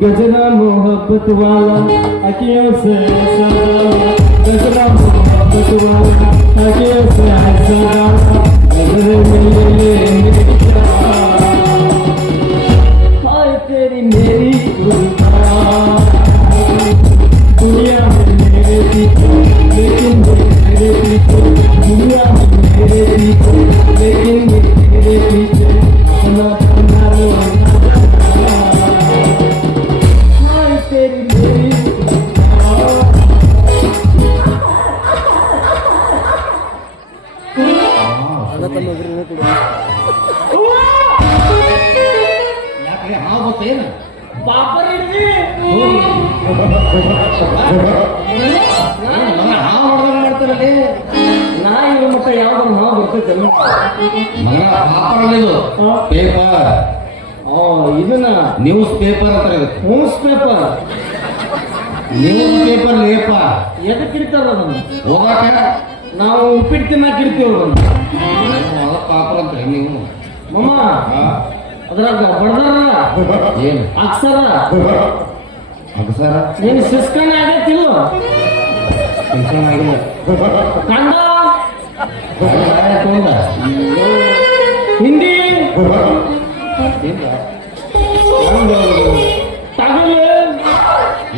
गजरा मोहब्बत वाला अखियों से सजा, गजरा मोहब्बत वाला अखियों से सजा, नजरे मिले हाय तेरी मेरी दुनिया में मेरे पीछे, लेकिन मेरे पीछे, दुनिया में मेरे पीछे, लेकिन मेरे पीछे अपना अपना ಯಾಕೆ ಹಾವು ಗೊತ್ತೇನು ಹಾವು ಹೊಡೆದಂಗೆ ಮಾಡ್ತಾರಲ್ಲಿ ನಾಯಿ ಮಟ್ಟ ಯಾವ್ದು ಹಾವು ಬರ್ತೈತೆ ಮಗನ ಪಾಪರಲ್ಲಿದು ಪೇಪರ್ ಇದನ್ನ ನ್ಯೂಸ್ ಪೇಪರ್ ಅಂತ ನ್ಯೂಸ್ ಪೇಪರ್ ಲೇಪ ಎದಕ್ಕೆ ಇಡ್ತಾರ ಅದನ್ನ ಹೋಗಾಕ ನಾವು ಉಪ್ಪಿಟ್ಟು ತಿನ್ನಕ್ ಇಡ್ತೀವಿ ಅದನ್ನ ಪಾಪರ್ ಅಂತ ನೀವು ಮಮ್ಮ ಅದ್ರಾಗ ಬಡದಾರ ಏನು ಅಕ್ಷರ ಅಕ್ಷರ ನೀನು ಸಿಸ್ಕನ್ ಆಗತ್ತಿಲ್ಲ ಆಗಿಲ್ಲ ಕಂಡ ತಗೊಂಡ ಹಿಂದಿ ತಗಲು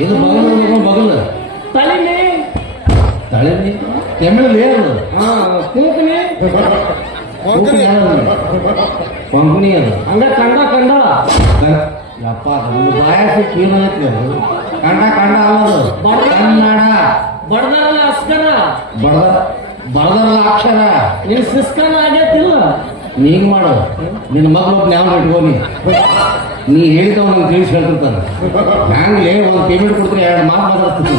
ಇದು ಬಗಲ್ ತಳಿನಿ ತಳಿನಿ ತಮಿಳಲ್ಲಿ ಅದು ಕೂಕನಿ ಕೊಂಕಣಿ ಅದು ಹಂಗ ಕಂಡ ಕಂಡ ಯಪ್ಪ ಬಾಯ ಸಿಕ್ಕಿ ಏನೈತಿ ಅದು ಕಂಡ ಕಂಡ ಅನ್ನೋದು ಕನ್ನಡ ಬಡದಾರಲ್ಲ ಅಸ್ಕರ ಬಡದಲ್ಲ ಅಕ್ಷರ ನೀನ್ ಸಿಸ್ಕನ್ ಆಗತ್ತಿಲ್ಲ ನೀನ್ ಮಾಡು ನಿನ್ನ ಮಗಳೊಬ್ಬನ ಯಾವ ಇಟ್ಕೋನಿ ನೀ ಹೇಳಿದವ ನಂಗೆ ತಿಳಿಸಿ ಹೇಳ್ತಿರ್ತಾನೆ ಹ್ಯಾಂಗ್ಲೇ ಒಂದು ಪೇಮೆಂಟ್ ಕೊಡ್ತಾರೆ 2 ಮಾತು ಮಾತಾಡ್ತೀನಿ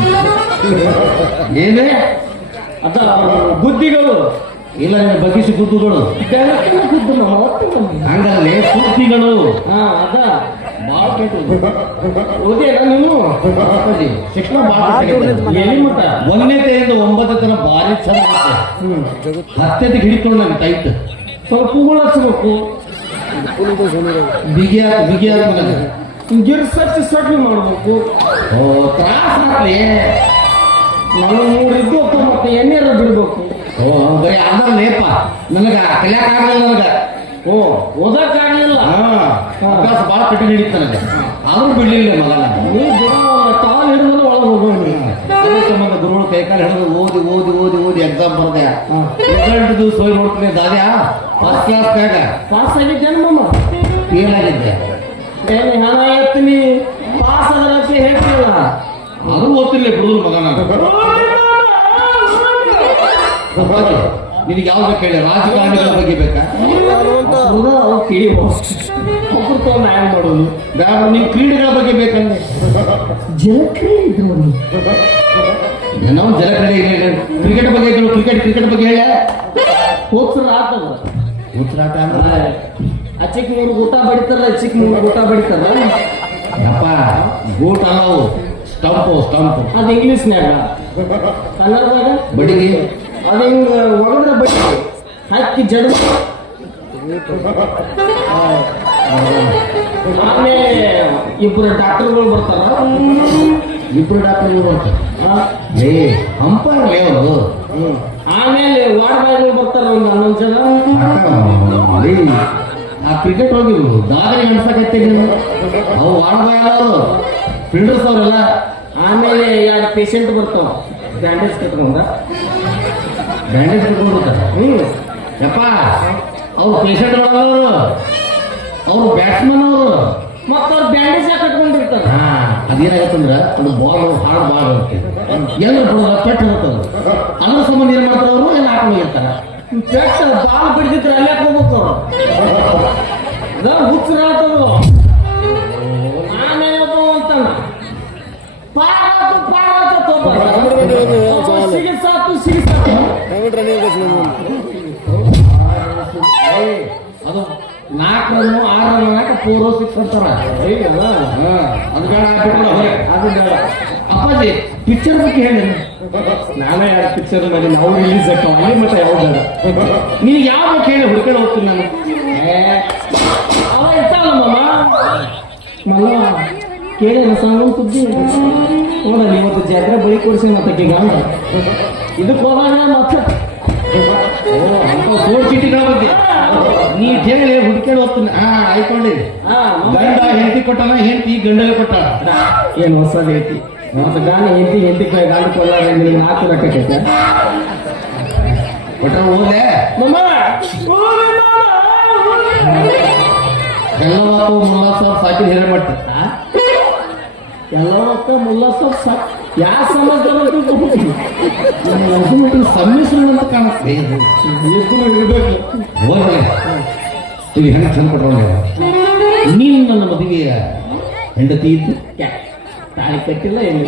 ಏನೇ ಅದ ಬುದ್ಧಿಗಳು ಇಲ್ಲ ನಿನ್ನ ಬಗ್ಗಿಸಿ ಗುದ್ದುಗಳು ಗುದ್ದು ಹಂಗಲ್ಲೇ ಸುದ್ದಿಗಳು ಅದ ಭಾಳ ಕೆಟ್ಟು ಓದಿಯಲ್ಲ ನೀವು ಶಿಕ್ಷಣ ಭಾಳ ಎಲ್ಲಿ ಮಟ್ಟ 1ನೇತೆಯಿಂದ 9ನೇ ತನಕ ಭಾರಿ ಚೆನ್ನಾಗಿ 10ನೇದು ಹಿಡಿಕೊಂಡು ನಂಗೆ ಟೈಟ್ ಸ್ವಲ್ಪ ಹೂಗಳು ಹಚ್ಬೇಕು ಬಿಗಿಯಾದ ಗಿರ್ಸಚ್ಚಿ ಸಟ್ಲಿ ಮಾಡ್ಬೇಕು ತ್ರಾಸ ಆಗ್ಲಿ ನಾನು 3 ಇದ್ದು ಮತ್ತೆ ಎಣ್ಣೆರ ಬಿಡ್ಬೇಕು ಬರೀ ಅದ ಲೇಪ ನನಗ ಕಲಿಯಾಕ ಆಗಲಿಲ್ಲ ನನಗ ಓದಕ್ ಆಗ್ಲಿಲ್ಲ ಅಭ್ಯಾಸ ಭಾಳ ಕಠಿಣ ಹಿಡಿತ ನನಗೆ ಆದ್ರೂ ಬಿಡ್ಲಿಲ್ಲ ಮಗ ನೀ ಗಿಡ ಕಾಲ್ ಹಿಡಿದ್ರೆ ಒಳಗೆ ಹೋಗೋಣ ಅದೇ ಸಂಬಂಧ ಗುರುಗಳು ಕೈಕಾಲು ಹಿಡಿದು ಓದಿ ಎಕ್ಸಾಮ್ ಬರ್ದೆ ರಿಸಲ್ಟ್ ದಿವಸ ಹೋಗಿ ನೋಡ್ತೀನಿ ದಾದ್ಯಾ ಫಸ್ಟ್ ಕ್ಲಾಸ್ ಪಾಸ್ ಆಗಿದ್ದೇನೆ ಮಮ್ಮ ಫೇಲ್ ಆಗಿದ್ದೆ ಏನು ಹಣ ಎತ್ತೀನಿ ಪಾಸ್ ಅದರಕ್ಕೆ ಹೇಳ್ತಿಲ್ಲ ಅದು ಓದ್ತಿರ್ಲಿ ಬಿಡುದು ಮಗ ನಾನು ನಿನಗೆ ಯಾವ್ದು ಕೇಳಿ ರಾಜಕಾರಣಿಗಳ ಬಗ್ಗೆ ಬೇಕಾ ಒಬ್ಬರು ತಗೊಂಡು ಹ್ಯಾಂಗ್ ಮಾಡೋದು ಬೇಡ ನೀವು ಕ್ರೀಡೆಗಳ ಬಗ್ಗೆ ಬೇಕಂದ್ರೆ ಜಲಕ್ರೀಡೆ ಇದ್ರು ನಾವು ಜಲಕ್ರೀಡೆ ಕ್ರಿಕೆಟ್ ಬಗ್ಗೆ ಇದ್ರು ಕ್ರಿಕೆಟ್ ಬಗ್ಗೆ ಹೇಳ ಹೋಗ್ಸರ ಆಗ್ತದ ಉತ್ತರಾಟ ಅಂದ್ರೆ ಆ ಚಿಕ್ಕ ಮೂರು ಊಟ ಬಡಿತಾರ ಅಪ್ಪ ಗೂಟ ಅಲ್ಲವು ಸ್ಟಂಪ್ ಅದು ಇಂಗ್ಲೀಷ್ನ್ಯಾಗ ಕನ್ನಡದಾಗ ಬಡಿಗೆ ಅದು ಹಿಂಗ ಒಳಗಡೆ ಬಡಿ ಹಕ್ಕಿ ಜಡ ಆಮೇಲೆ ಇಬ್ಬರು ಡಾಕ್ಟರ್ಗಳು ಬರ್ತಾರ ಏ ಅಂಪೈರ್ ಅವರು ಆಮೇಲೆ ವಾರ್ಡ್ ಬಾಯ್ಗಳು ಬರ್ತಾರ ಒಂದು 11 ಜನ ಆ ಕ್ರಿಕೆಟ್ ಹೋಗಿರು ದಾದರಿ ಅನ್ಸಕತ್ತೆ ಅವು ವಾರ್ಡ್ ಬಾಯ್ ಅವರು ಫೀಲ್ಡರ್ಸ್ ಅವರೆಲ್ಲ ಆಮೇಲೆ 2 ಪೇಷಂಟ್ ಬರ್ತಾವ ಬ್ಯಾಂಡೇಜ್ ಕಟ್ಕೊಂಡ್ಬಿಡ್ತಾರೆ ಯಪ್ಪ ಅವ್ರು ಪೇಷಂಟ್ ಅವ್ರು ಬ್ಯಾಟ್ಸ್ಮನ್ ಅವರು ಮತ್ತ ಅವ್ರು ಬ್ಯಾಂಡೇಜ್ ಕಟ್ಕೊಂಡಿರ್ತಾರ ಅದೇನಾಗತ್ತಂದ್ರ ಅದು ಬಾಲ್ ಹಾರ್ಡ್ ಬಾಲ್ ಇರುತ್ತೆ ಏನು ಬಿಡೋದ ಪೆಟ್ಟು ಇರ್ತದ ಅದ್ರ ಸಂಬಂಧ ಏನ್ ಮಾಡ್ತಾರ ಅವರು ಏನು ಹಾಕೊಂಡಿರ್ತಾರ ಪೆಟ್ಟು ಬಾಲ್ ಬಿಡ್ದಿದ್ರೆ ಅಲ್ಲೇ ಹೋಗ್ಬೇಕು ಅವ್ರು ಹುಚ್ಚರ ಆಗ್ತದ ಆಮೇಲೆ ಅಂತಾನ ಅದು 4 ರನ್ 6 ರನ್ 4 6 ಅಂತಾರ ಅದು ಬೇಡ ಅದು ಬೇಡ ಅಪ್ಪಾಜಿ ಪಿಕ್ಚರ್ ಬಗ್ಗೆ ಹೇಳಿ ನಾನೇ ಯಾರು ಪಿಕ್ಚರ್ ಮಾಡಿ ನಾವು ರಿಲೀಸ್ ಆಗ್ತಾವ ಅಲ್ಲಿ ಮತ್ತೆ ಯಾವ ಬೇಡ ನೀನು ಯಾವ ಕೇಳಿ ಹುಡ್ಕೊಂಡು ಹೋಗ್ತೀನಿ ನಾನು ಅವ ಇರ್ತಾವಲ್ಲ ಮಲ್ಲ ಕೇಳಿದ ಸಾಂಗ್ ಸುದ್ದಿ ನೋಡಲ್ಲ ಇವತ್ತು ಜಾತ್ರೆ ಬಳಿ ಕೊಡಿಸಿ ಮತ್ತೆ ಗಾಂಡ ಇದಕ್ಕೆ ಹೋದಾಗ ಮತ್ತೆ ಸೋಡ್ ಚೀಟಿಗಳ ಬಗ್ಗೆ ನೀ ಹೇಳಿ ಹುಡ್ಕೊಂಡು ಹೋಗ್ತೀನಿ ಆಯ್ಕೊಂಡಿರಿ ಗಂಡ ಹೆಂಡತಿ ಕೊಟ್ಟಾನ ಹೆಂಡತಿ ಗಂಡಗೆ ಕೊಟ್ಟಾಳ ಏನು ಹೊಸದ ಐತಿ ಮತ್ತೆ ಗಾನ ಹೆಂಡತಿ ಗಾಂಡ ಕೊಲ್ಲಾರ ನಿನಗೆ ನಾಲ್ಕು ರೊಕ್ಕೈತೆ ಕೊಟ್ಟ ಹೋದೆ ಎಲ್ಲವಕ್ಕೂ ಮುಲ್ಲಾ ಸಾಬ್ ಸಾಕಿದ ಹೇಳಿ ಮಾಡ್ತ ಎಲ್ಲವಕ್ಕ ಮುಲ್ಲಾ ಸಾಬ್ ಯಾವ ಸಮಾಜ ಸಮ್ಮಿಶ್ರಣ ಅಂತ ಕಾಣುತ್ತೆ ಇರ್ಬೇಕು ಹೋದ್ರೆ ಇದು ಹೆಂಗೆ ಚಂದ ಕೊಟ್ಕೊಂಡೆ ನೀನು ನನ್ನ ಮದುವೆಯ ಹೆಂಡತಿ ಇದ್ದು ತಾಳಿ ಕಟ್ಟಿಲ್ಲ ಏನು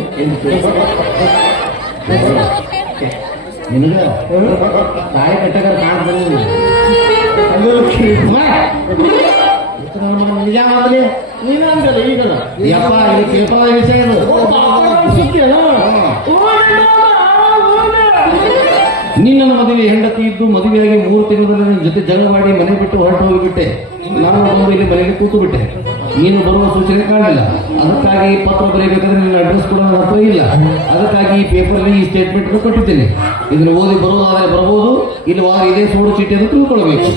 ನಿನಗೆ ತಾಯಿ ಕಟ್ಟಕ ಕಾಣ್ತಾರೆ ನಿಜ ಮಾಡಲಿ ನೀನು ಅಂತಲ್ಲ ಈಗಲ್ಲ ಯಪ್ಪ ಇದು ಕೇಳ್ಕೊಳ್ಳೋ ವಿಷಯ ಇದು ನೀನು ನನ್ನ ಮದುವೆ ಹೆಂಡತಿ ಇದ್ದು ಮದುವೆಯಾಗಿ 3 ತಿಂಗಳಲ್ಲಿ ನನ್ನ ಜೊತೆ ಜಗಳ ಮಾಡಿ ಮನೆ ಬಿಟ್ಟು ಹೊರಟು ಹೋಗಿಬಿಟ್ಟೆ ನಾನು ಇಲ್ಲಿ ಮನೆಗೆ ಕೂತು ಬಿಟ್ಟೆ ನೀನು ಬರುವ ಸೂಚನೆ ಕಾಣಲಿಲ್ಲ ಅದಕ್ಕಾಗಿ ಪತ್ರ ಬರೆಯಬೇಕಾದ್ರೆ ನಿನ್ನ ಅಡ್ರೆಸ್ ಕೂಡ ನನ್ನ ಹತ್ರ ಇಲ್ಲ ಅದಕ್ಕಾಗಿ ಈ ಪೇಪರ್ನಲ್ಲಿ ಈ ಸ್ಟೇಟ್ಮೆಂಟ್ ಕೊಟ್ಟಿದ್ದೇನೆ ಇದನ್ನು ಓದಿ ಬರುವುದಾದರೆ ಬರಬಹುದು ಇಲ್ಲವಾದ್ರೆ ಇದೇ ಸೋಡು ಚೀಟಿ ಅಂತ ತಿಳ್ಕೊಳ್ಬೇಕು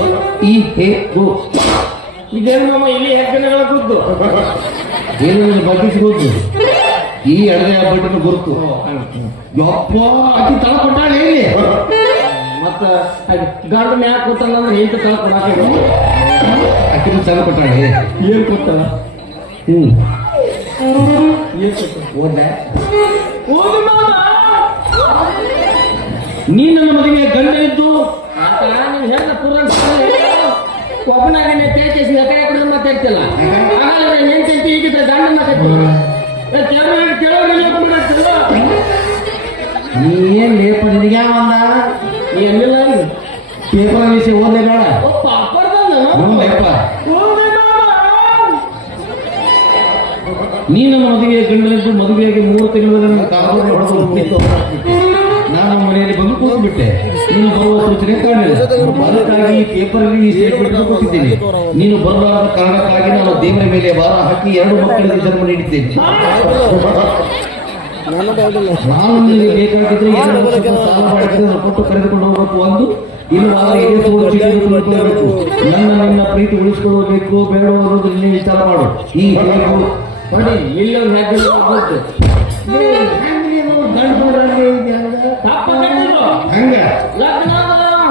ಈ ಹೇ ಗೋ ಇದೇನು ನಮ್ಮ ಇಲ್ಲಿ ಹೆಗ್ಗಣಗಳ ಗುದ್ದು ಏನು ನಿನ್ನ ಬಗ್ಗೆ ಸಿಗೋದು ಈ ಅಡವೆ ಹಬ್ಬಟ್ಟಿನ ಗುರುತು ಯಪ್ಪ ಅತಿ ತಳ ಕೊಟ್ಟಾಳೆ ಹೇಳಿ ಮತ್ತ ಗಂಡ ಮ್ಯಾಕ್ ಕೊಟ್ಟಲ್ಲ ಅಂದ್ರೆ ಎಂತ ತಳ ಕೊಡಾಕ ಅಕ್ಕಿನ ತಳ ಕೊಟ್ಟಾಳೆ ಏನ್ ಕೊಟ್ಟಲ್ಲ ಹ್ಮ್ ಏನ್ ಕೊಟ್ಟ ಓದ್ಲೆ ನೀ ನನ್ನ ಮದುವೆ ಗಂಡ ಇದ್ದು ನೀನ್ ಹೇಳ್ದ ಪೂರ ಒಬ್ಬನಾಗ ತೇಳ್ಕೇಸಿ ಯಾಕೆ ಕಡೆ ಮಾತಾಡ್ತಿಲ್ಲ ಆಗಲ್ಲ ಏನ್ ತಿಂತಿ ಈಗಿದ್ರೆ ಗಂಡ ಮಾತಾಡ್ತಿಲ್ಲ ನೀ ಏನ್ ಲೇಪ ನಿನಗೆ ಒಂದ ಏನಿಲ್ಲ ಪೇಪರ್ ವಿಷಯ ಓದ್ಲೇ ಬೇಡ ಲೇಪ ನೀ ನನ್ನ ಮದುವೆ ಗಂಡನಿದ್ದು ಮದುವೆಯಾಗಿ 3 ತಿಂಗಳಲ್ಲಿ ನನ್ನ ಕಾಲದಲ್ಲಿ ಹೊಡೆದು ಹುಟ್ಟಿತ್ತು ನಾನು ನಮ್ಮ ಮನೆಯಲ್ಲಿ ಬಂದು ಕೂತ್ಬಿಟ್ಟೆ ನೀನು ಬರುವ ಸೂಚನೆ ಕಾಣಲಿಲ್ಲ ಅದಕ್ಕಾಗಿ ಪೇಪರಲ್ಲಿ ಈ ಸ್ಟೇಟ್ಮೆಂಟ್ ಕೊಟ್ಟಿದ್ದೇನೆ ನೀನು ಬರಲಾರದ ಕಾರಣಕ್ಕಾಗಿ ನಾನು ದೇವರ ಮೇಲೆ ಭಾರ ಹಾಕಿ 2 ಮಕ್ಕಳಿಗೆ ಜನ್ಮ ನೀಡಿದ್ದೇನೆ ನಾನು ನಿನಗೆ ಬೇಕಾಗಿದ್ರೆ ಸಾಲ ಮಾಡಿದ್ರೆ ನಾನು ಕೊಟ್ಟು ಕರೆದುಕೊಂಡು ಹೋಗಬೇಕು ಒಂದು ಇಲ್ಲವಾದರೆ ಇದೇ ಸೋಡು ಚೀಟಿ ತಿಳ್ಕೊಳ್ಬೇಕು ನನ್ನ ನಿನ್ನ ಪ್ರೀತಿ ಉಳಿಸ್ಕೊಳ್ಳಬೇಕು ಬೇಡ ಅನ್ನೋದು ನೀನು ವಿಚಾರ ಮಾಡು ಈ ಹೇಗೂ ನೋಡಿ ಇಲ್ಲೊಂದು ಹೆಗ್ಗಣ ಹಂಗ ಲಗ್ನ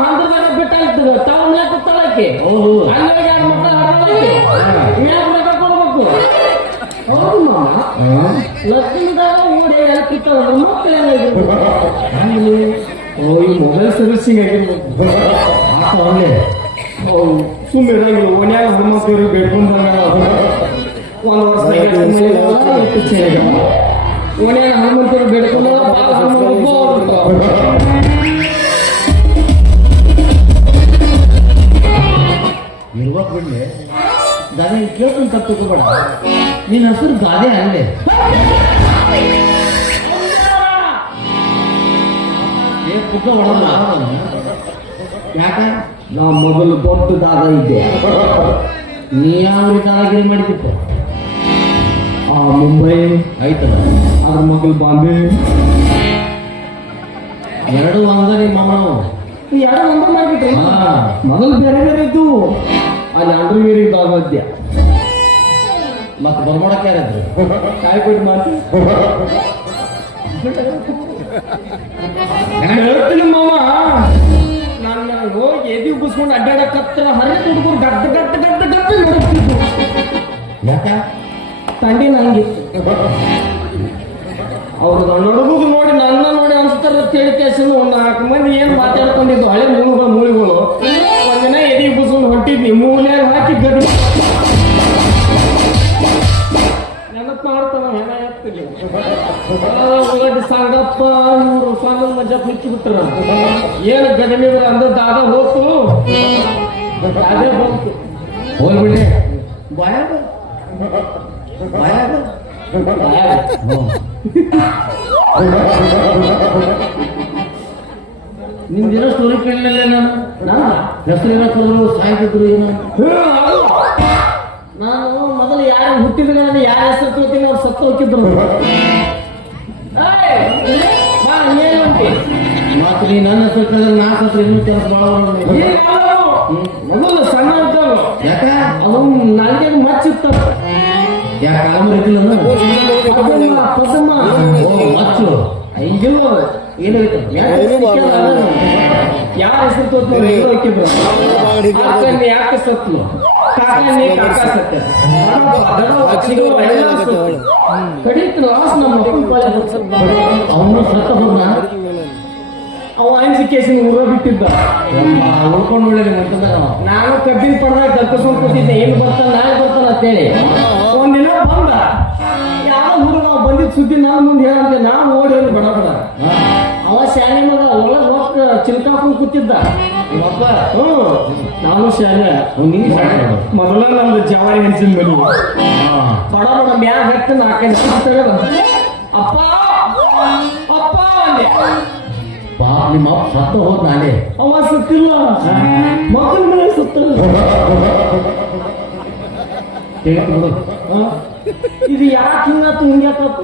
ಹಂತದಾಗ ಬಿಟ್ಟಾಗ್ತದ ತಾವು ಮ್ಯಾಕ ತಳಕ್ಕೆ ಹೌದು ಅಲ್ಲಿ 2 ಮಕ್ಕಳು ಹಡದಕ್ಕೆ ಮ್ಯಾಕ ಮ್ಯಾಕ ಕೊಡ್ಬೇಕು ಹೌದು ಮಾಮ ಲಗ್ನದಾಗ ಓಡಿ ಎಲ್ಲ ಕಿತ್ತದ ಮಕ್ಕಳು ಓ ಈ ಮೊಬೈಲ್ ಸರ್ವಿಸಿಂಗ್ ಆಗಿರ್ಬೇಕು ಅವನೇ ಸುಮ್ಮನೆ ಓನ್ಯಾಗ ಹನುಮಂತವ್ರಿಗೆ ಬೇಡ್ಕೊಂಡಾಗ 1 ವರ್ಷದಾಗ ಓನ್ಯಾಗ ಹನುಮಂತವ್ರು ಬೇಡ್ಕೊಂಡ ಇರ್ಬೇಕು ಬಿಡ್ಲಿ ಗಾದೆ ಕೇಳ್ಕೊಂಡು ತಪ್ಪಿಕೋಬೇಡ ನಿನ್ನ ಹೆಸರು ಗಾದೆ ಅಲ್ಲೇ ಪುಕ್ಕ ಹೊಡೆದ ಯಾಕ ನಾ ಮೊದಲು ದೊಡ್ಡದಾದ ಇದ್ದೆ ನೀ ಯಾವ ರೀತಿ ಮಾಡಿದ್ದಿಪ್ಪ ಆ ಮುಂಬೈ ಆಯ್ತಲ್ಲ ಅದ್ರ ಮಗಳು ಬಾಂಬೆ 2 ಒಂದ ನಿಮ್ಮ ಮಾವು 2 ಒಂದ ಮಾಡ್ಬಿಟ್ರಿ ಮೊದಲು ಬೇರೆ ಬೇರೆ ಇದ್ದು ಅಲ್ಲಿ ಅಂಡ್ರವೇರ್ ಇದ್ದ ಮಧ್ಯ ಮತ್ತೆ ಬರ್ಮಾಡಕ್ಕೆ ಯಾರಿದ್ರು ಕಾಯ್ಬಿಟ್ಟು ಮಾತು ಹೇಳ್ತೀನಿ ಮಾವ ನಾನು ಹೋಗಿ ಎದಿ ಉಬ್ಬಿಸ್ಕೊಂಡು ಅಡ್ಡಾಡಕತ್ರ ಹರಿದು ಹುಡುಗರು ಗಡ್ಡ ಗಡ್ಡ ಗಡ್ಡ ಗಡ್ಡ ನೋಡುತ್ತಿದ್ದು ಯಾಕ ತಂಡಿ ನಂಗಿತ್ತು ಅವ್ರದ್ದು ನಡುಗುದು ನೋಡಿ ನನ್ನ ನೋಡಿ ಅನ್ಸ್ತಾರ ಕೇಳಿಕೇಶನ್ 4 ಮಂದಿ ಏನ್ ಮಾತಾಡ್ಕೊಂಡಿದ್ದು ಹಳೆ ಮೂಳಿಗಳು ಒಂದಿನ ಎದಿ ಉಬ್ಬಿಸ್ಕೊಂಡು ಹೊಂಟಿದ್ನಿ ಮೂಲ್ಯಾಗ ಹಾಕಿ ಗಡ್ಡ ನೆನಪು ಮಾಡ್ತಾನ ಹೆಣ ಎತ್ತಿಲ್ಲ ಸಂಗಪ್ಪ ಇವರು ಸ್ವಾಮಿ ಮಜಾ ಮುಚ್ಚಿ ಬಿಟ್ರ ಏನು ಗದಮಿದ್ರ ಅಂದದ್ದು ಆದ ಹೋತು ಅದೇ ಬಂತು ಹೋಗ್ಬಿಡಿ ಬಾಯಾಗ ನಿಮ್ದಿರೋ ಸ್ಟೋರಿ ಕೇಳಲಿಲ್ಲ ನಾನು ಹೆಸರು ಏನೋ ಸಾಯ್ತಿದ್ರು ಏನು ನಾನು ಮೊದಲು ಯಾರು ಹುಟ್ಟಿದ್ರೆ ನಾನು ಯಾರ ಹೆಸರು ತೋತೀನಿ ಅವ್ರು ಸತ್ತು ಹೋಗಿದ್ರು ಏನಂತೆ ಮಾತು ನೀ ನನ್ನ ಹೆಸರು ಕೇಳಿದ್ರೆ ನಾ ಸತ್ರ ಇನ್ನೂ ಕೆಲಸ ಮೊದಲು ಸಣ್ಣ ಇರ್ತಾವ ಯಾಕ ಅವು ನನಗೆ ಮಚ್ಚಿರ್ತಾವ ಯಾಕೆ ಕಾಲಮರಿದ್ದಿಲ್ಲ ಪದಮ್ಮ ಮಚ್ಚು ಹಿಂಗಿಲ್ಲ ಏನಾಯ್ತು ಯಾರ ಹೆಸರು ತೋತೀನಿ ಹೋಗಿದ್ರು ಕಾಕನ್ನೇ ಯಾಕೆ ಸತ್ಲು ಕಾಕನ್ನೇ ಕಾಕ ಸತ್ಯ ಕಡಿತ ಲಾಸ್ ನಮ್ಮ ಅವನು ಸತ್ತ ಹೋದ ಅವ ಕೇಸಿನ ಊರ ಬಿಟ್ಟಿದ್ದ ಉಳ್ಕೊಂಡು ಒಳ್ಳೆ ಅಂತಂದ್ರೆ ನಾನು ಕಬ್ಬಿನ ಪಡೆದಾಗ ಕಲ್ಪಿಸ್ಕೊಂಡು ಕೂತಿದ್ದೆ ಏನು ಬರ್ತಾನ ನಾಳೆ ಬರ್ತಾನ ಅಂತೇಳಿ ಒಂದಿನ ಬಂದ ಯಾವ ಹುಡುಗ ಬಂದಿದ್ದ ಸುದ್ದಿ ನಾನು ಮುಂದೆ ಹೇಳಂತೆ ನಾನು ಓಡಿ ಹೋಗಿ ಬಡ ಬಡ ಅವ ಶಾಲೆ ಮಗ ಒಳಗೆ ಹೋಗ್ ಚಿಲ್ಕಾಕೊಂಡು ಕೂತಿದ್ದ ಮಕ್ಕ ನಾನು ಶಾಲೆ ನೀನು ಶಾಲೆ ಮೊದಲ ನಮ್ದು ಜವಾರಿ ಹೆಂಚಿನ ಮನಿ ಬಡ ಬಡ ಮ್ಯಾಗ ಹತ್ತು ನಾಲ್ಕೈದು ಅಪ್ಪ ಅಪ್ಪ ಅಂದೆ ಪಾಪ ನಿಮ್ಮ ಅಪ್ಪ ಸತ್ತ ಹೋದ್ ನಾಳೆ ಅವ ಸತ್ತಿಲ್ಲ ಮಕ್ಕಳ ಮೇಲೆ ಸತ್ತ ಇದು ಯಾಕೆ ಹಿಂಗಾತು ಹಿಂಗ್ಯಾಕತ್ತು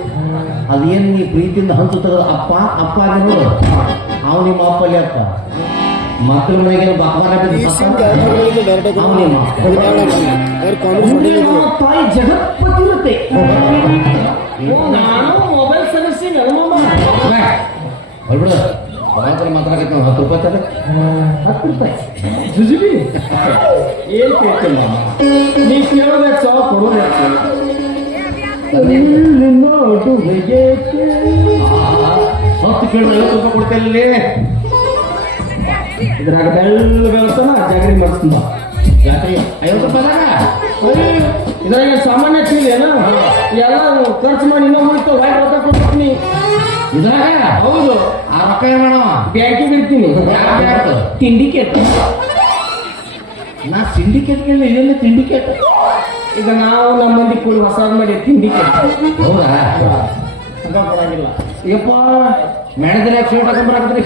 ಅದೇನು ನೀ ಪ್ರೀತಿಯಿಂದ ಹಂಚು ತೆಗೆದು ಅಪ್ಪ ಅಪ್ಪ ಆಗಿ ನೋಡು ಅವ ನಿಮ್ಮ ಅಪ್ಪಲ್ಲಿ ಅಪ್ಪ ಮಕ್ಕಳ ಮನೆಗೆ ಬಾಕ್ಮಾರ ತಾಯಿ ಜಗತ್ಪತಿ ಇರುತ್ತೆ ನಾನು ಮೊಬೈಲ್ ಸಮಸ್ಯೆ ನಮ್ಮಮ್ಮ ಬಿಡು ಮಾತಾಡಕತ್ತ 10 ರೂಪಾಯಿ ತರ 10 ರೂಪಾಯಿ ಜುಜುಬಿ ಏನ್ ಕೇಳ್ತಿಲ್ಲ ನೀ ಕೇಳೋದಕ್ಕೆ ಸಾಲ ಕೊಡೋದಕ್ಕೆ ನೋಡು ಹೇಗೆ ಹತ್ತು ಕೇಳಿದ್ರೆ 50 ರೂಪಾಯಿ ಕೊಡ್ತೇನೆ ಇದ್ರಾಗ ಬೆಳ್ಳ ಬೆಳ್ತಾನ ಜಾಗರಿ ಮಾಡಿಸ್ತಾನ ಯಾಕೆ 50 ರೂಪಾಯಿ ಇದ್ರಾಗ ಸಾಮಾನ್ಯ ಚೀಲ ಎಲ್ಲ ಖರ್ಚು ಮಾಡಿ ಇನ್ನೂ ಹೋಗ್ತಾವ ವೈಟ್ ರೊಕ್ಕ ಕೊಡ್ತೀನಿ ಇದ್ರಾಗ ಹೌದು ಆ ರೊಕ್ಕ ಏನ್ ಮಾಡವ ಬ್ಯಾಂಕಿಗೆ ಇಡ್ತೀನಿ ತಿಂಡಿಕೇಟ್ ನಾ ಸಿಂಡಿಕೇಟ್ ಕೇಳಿ ಇದೆಲ್ಲ ತಿಂಡಿಕೇಟ್ ಈಗ ನಾವು ನಮ್ಮ ಮಂದಿ ಕೂಡ ಹೊಸಾದ್ ಮಾಡಿ ತಿಂಡಿಕೇಟ್ ಹೌದಾ ರೊಕ್ಕ ಕೊಡಂಗಿಲ್ಲ ಯಪ್ಪ ಮ್ಯಾನೇಜರ್ ಯಾಕೆ ಶರ್ಟ್ ಹಾಕೊಂಡ್ಬರಾಕತ್ರಿ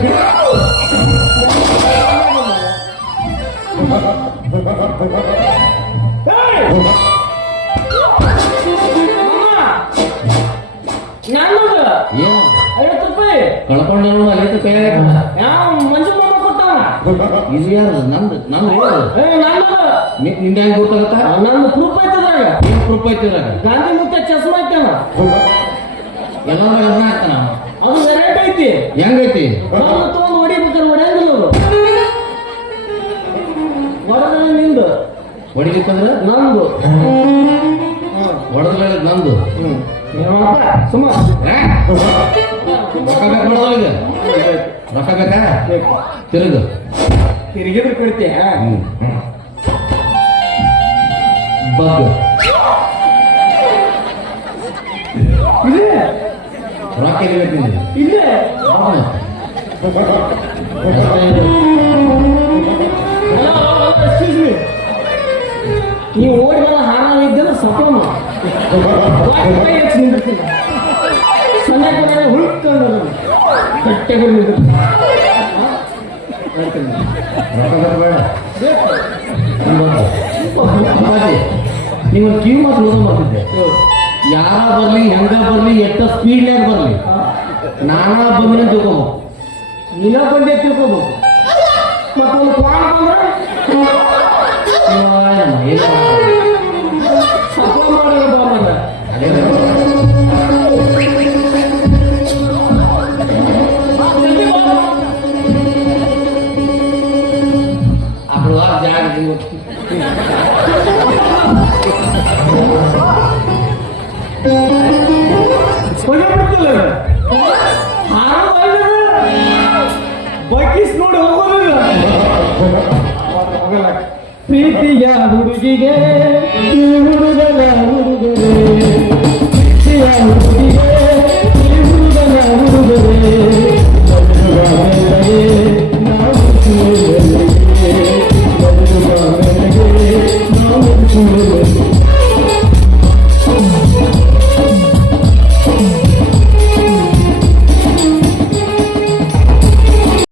ನನ್ನದು ಏನು 50 ರೂಪಾಯಿ ಕಳ್ಕೊಂಡ ಅಲ್ಲಿ ಕೈ ಯಾವ ಮಂಜು ಮಾಮ ಕೊಟ್ಟಾನ ಇದು ಯಾರು ನಂದು ನಂದು ನನ್ನದು ನಿಂದ ಹೆಂಗ್ ಗೊತ್ತಾಗತ್ತ ನಂದು ಪ್ರೂಫ್ ಐತದ್ರಾಗ ಏನ್ ಪ್ರೂಫ್ ಐತಿದ್ರಾಗ ಗಾಂಧಿ ಮುತ್ತ ಚಸ್ಮಾ ಐತನ ಎಲ್ಲಾದ್ರಾಗ ಅದನ್ನ ಹಾಕ್ತಾನ ಅದು ವೆರೈಟಿ ಐತಿ ಹೆಂಗೈತಿ ನಾನು ತಗೊಂಡು ಹೊಡಿಬೇಕಾರೆ ಹೊಡೆಯಂಗಿಲ್ಲ ಅವರು ಹೊಡೆದ ನಿಂದು ಹೊಡಿಲಿಕ್ಕಂದ್ರ ನಂದು ಹೊಡೆದ ನಂದು ಸುಮ್ಮ ರೊಕ್ಕ ಬೇಕು ನೋಡೋಈಗ ರೊಕ್ಕ ಬೇಕಾ ತಿರುಗು ತಿರುಗಿದ್ರೆ ಕೊಡ್ತೀಯ ಬಗ್ ಇದೆ ರೊಕ್ಕ ಎಲ್ಲಿ ಬೇಕು ಇದೆ ಎಕ್ಸ್ಕ್ಯೂಸ್ ಮೀ ನೀವು ಓಡಿ ಬರೋ ಹಾರ ಇದ್ದರೆ ಸಫಲ ನಿಂದಿರ್ತೀನಿ ಸಣ್ಣ ಕಡೆ ಹುಡುಕೊಂಡು ಕಟ್ಟೆಗಳು ನಿಂದಿರ್ತೀನಿ ರೊಕ್ಕ ಬೇಡ ನೀವು ಕಿವಿ ಮಾತು ಓದೋ ಮಾಡ್ತಿದ್ದೆ ಯಾರ ಬರ್ಲಿ ಹೆಂಗ ಬರ್ಲಿ ಎಷ್ಟ ಸ್ಪೀಡ್ನ್ಯಾಗ ಬರ್ಲಿ ನಾನಾ ಬಂದ್ರೆ ತಿಳ್ಕೊಬೇಕು ನೀನ ಬಂದೇ ತಿಳ್ಕೋಬೇಕು ಮತ್ತೊಂದು ಕ್ವಾನ್ ಬಂದ್ರೆ ಸಫಲ ಮಾಡೋದು ಬಂದ ಅప్పుడు ಜಾಗ ಬೈಕಿಸ್ ನೋಡಿ ಹೋಗೋದಿಲ್ಲ ಪ್ರೀತಿಯ ಹುಡುಗಿಗೆ ಹುಡುಗನ ಹುಡುಗರೇ